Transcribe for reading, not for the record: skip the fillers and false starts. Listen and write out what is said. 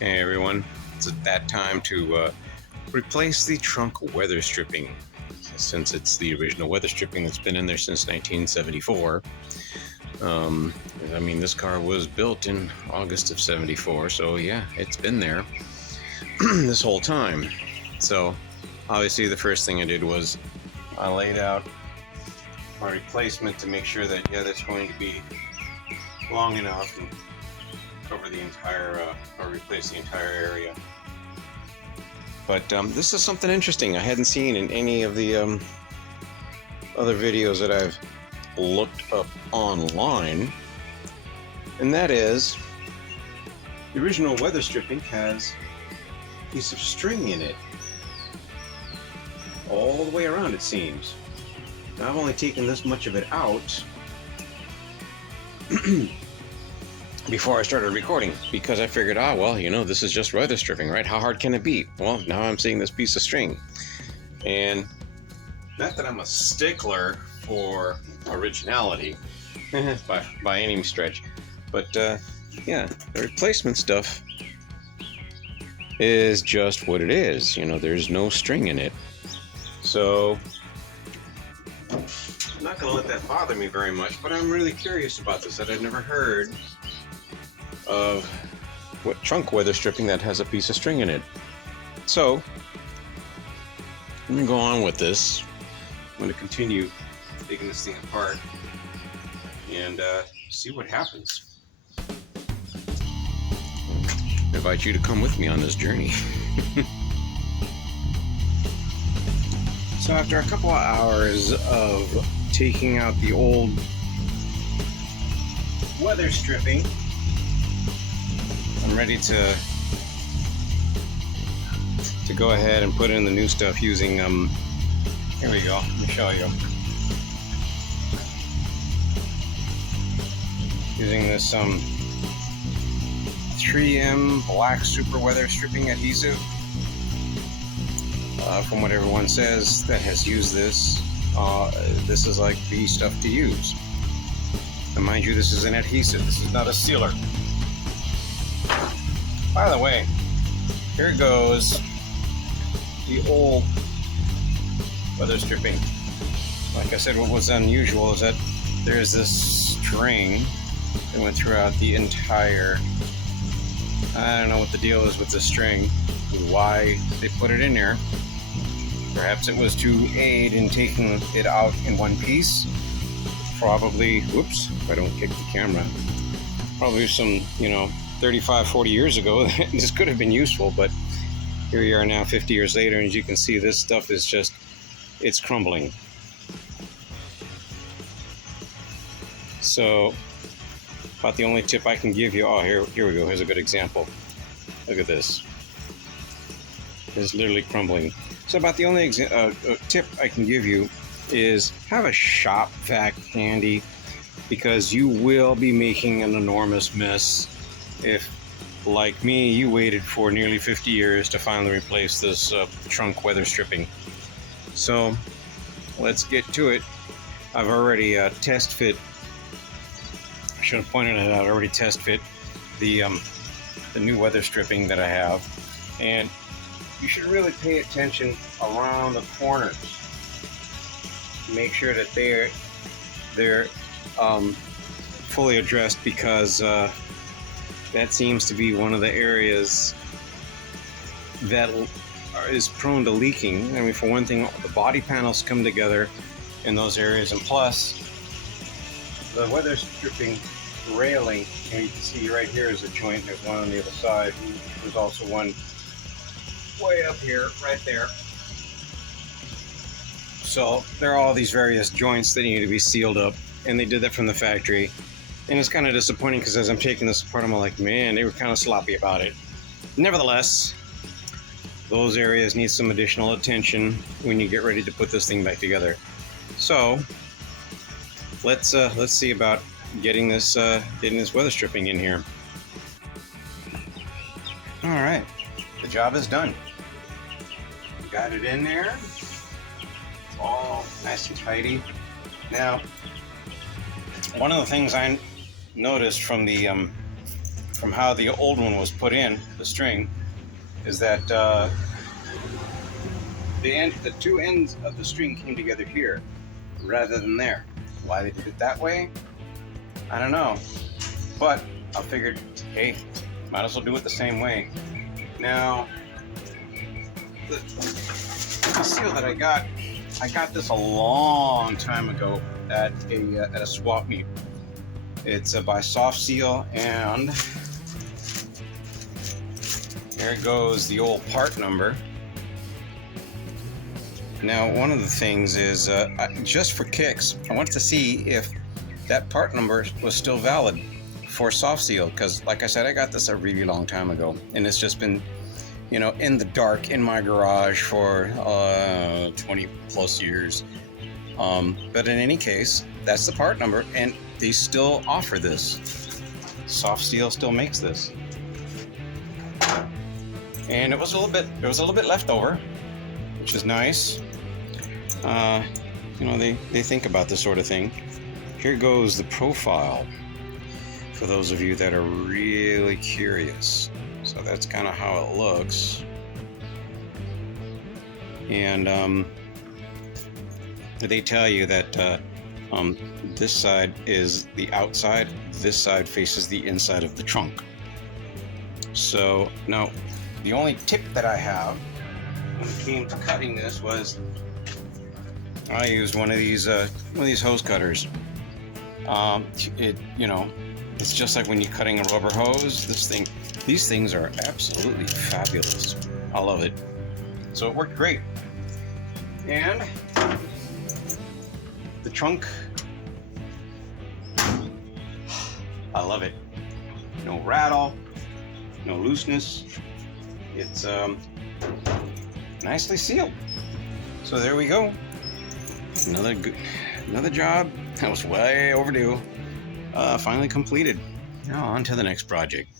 Hey everyone, it's at that time to replace the trunk weather stripping. Since it's the original weather stripping that's been in there since 1974. Um, I mean, this car was built in August of 74, so yeah, it's been there this whole time. So obviously the first thing I did was I laid out my replacement to make sure that, yeah, that's going to be long enough and cover the entire, or replace the entire area. But this is something interesting I hadn't seen in any of the other videos that I've looked up online, and that is the original weather stripping has a piece of string in it all the way around, it seems. Now I've only taken this much of it out before I started recording, because I figured, well, you know, this is just weather stripping, right? How hard can it be? Well, now I'm seeing this piece of string. And not that I'm a stickler for originality by any stretch, but yeah, the replacement stuff is just what it is. You know, there's no string in it. So I'm not going to let that bother me very much, but I'm really curious about this, that I've never heard of what trunk weather stripping that has a piece of string in it. So let me go on with this. I'm going to continue taking this thing apart and see what happens. I invite you to come with me on this journey. So after a couple of hours of taking out the old weather stripping, I'm ready to go ahead and put in the new stuff using here we go, let me show you. Using this 3M black super weather stripping adhesive. From what everyone says that has used this, this is like the stuff to use. And mind you, this is an adhesive, this is not a sealer. By the way, here goes the old weather stripping. Like I said, what was unusual is that there's this string that went throughout the entire, I don't know what the deal is with the string, why they put it in there. Perhaps it was to aid in taking it out in one piece. Probably, whoops, if I don't kick the camera, probably some, 35, 40 years ago, this could have been useful, but here we are now 50 years later, and as you can see, this stuff is just, it's crumbling. So, about the only tip I can give you, here we go, here's a good example. Look at this. It's literally crumbling. So about the only tip I can give you is have a shop vac handy, because you will be making an enormous mess if, like me, you waited for nearly 50 years to finally replace this trunk weather stripping. So let's get to it. I've already test fit, I should have pointed it out, I already test fit the new weather stripping that I have, and you should really pay attention around the corners. Make sure that they're fully addressed, because that seems to be one of the areas that is prone to leaking. I mean, for one thing, the body panels come together in those areas, and plus the weather stripping railing, and you can see right here is a joint, there's one on the other side, there's also one way up here, right there. So there are all these various joints that need to be sealed up, and they did that from the factory. And it's kind of disappointing, because as I'm taking this apart, I'm like, man, they were kind of sloppy about it. Nevertheless, those areas need some additional attention when you get ready to put this thing back together. So let's see about getting this weather stripping in here. All right, the job is done. Got it in there. It's all nice and tidy. Now, one of the things I noticed from the from how the old one was put in, the string, is that the two ends of the string came together here rather than there. Why they did it that way, I don't know. But I figured, hey, might as well do it the same way. Now, the seal that I got this a long time ago at a swap meet. It's by SoffSeal, and there goes the old part number. Now, one of the things is, just for kicks, I wanted to see if that part number was still valid for SoffSeal, because like I said, I got this a really long time ago, and it's just been, you know, in the dark in my garage for 20 plus years. But in any case, that's the part number, and they still offer this. SoffSeal still makes this, and it was a little bit left over, which is nice. You know, they think about this sort of thing. Here goes the profile for those of you that are really curious. So that's kind of how it looks. And they tell you that this side is the outside, this side faces the inside of the trunk. So now, the only tip that I have when it came to cutting this was I used one of these hose cutters. You know, it's just like when you're cutting a rubber hose. These things are absolutely fabulous. I love it. So it worked great. And the trunk, I love it. No rattle, no looseness. It's nicely sealed. So there we go. Another job that was way overdue, finally completed. Now on to the next project.